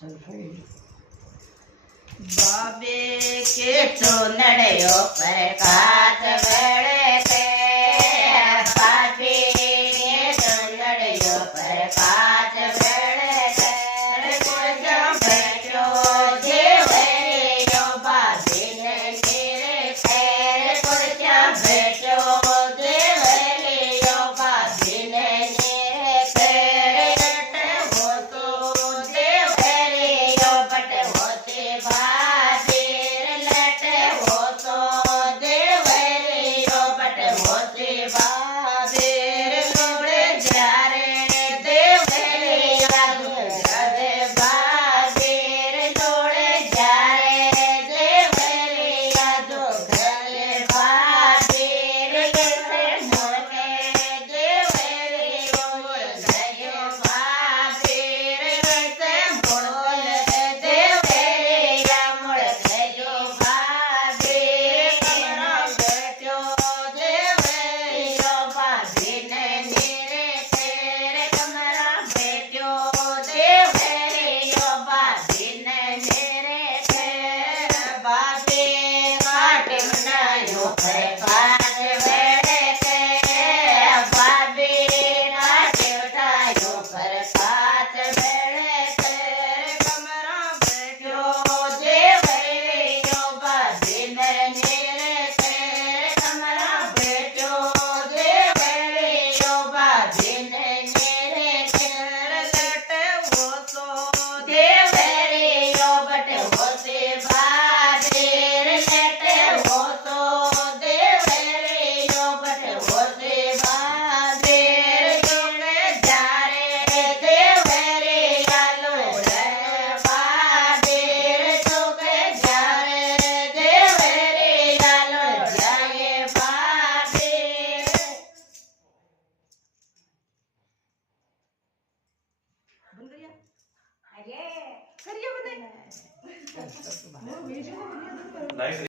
बाबे के चोनड़ियो पर काच गड़े थे बाबे के चोनड़ियो पर काच गड़े थे कुछ बैठो देवरियो बाबे ने मेरे पैर कुछ बैठो देवरियो बाबे ने मेरे पैर वो तो देवरियो बट होते बाबेर लट वो तो देवरियो बट होते बाबेर लोड़े जारे देवरिया दुर्गवे बाबेर लोड़े जारे देवरिया दुर्गवे बाबेर कैसे मोके देवरियो गयो बाबेर कैसे बोल देवरिया मुड़ गयो बाबेर कमरा बैठो देवरियो बाबे ने मेरे तेरे कमरा बैठो देवरियो बाबे ने मेरे तेरे बाबे काट बनायो पर काट बेड़े के बाबे काट उठायो पर काट बेड़े तेरे कमरा बैठो देवरियो बाबे ने मेरे तेरे कमरा बैठो देवरियो बाबे ने मेरे तेरे लट वो तो देवरियो बट होते बाबेर लट वो तो देवरियो बट होते बाबेर जोड़े जारे देवरिया लोड़े बाबेर जोड़े जारे देवरिया लोड़ जाए बाबेर अरे करिए बताइए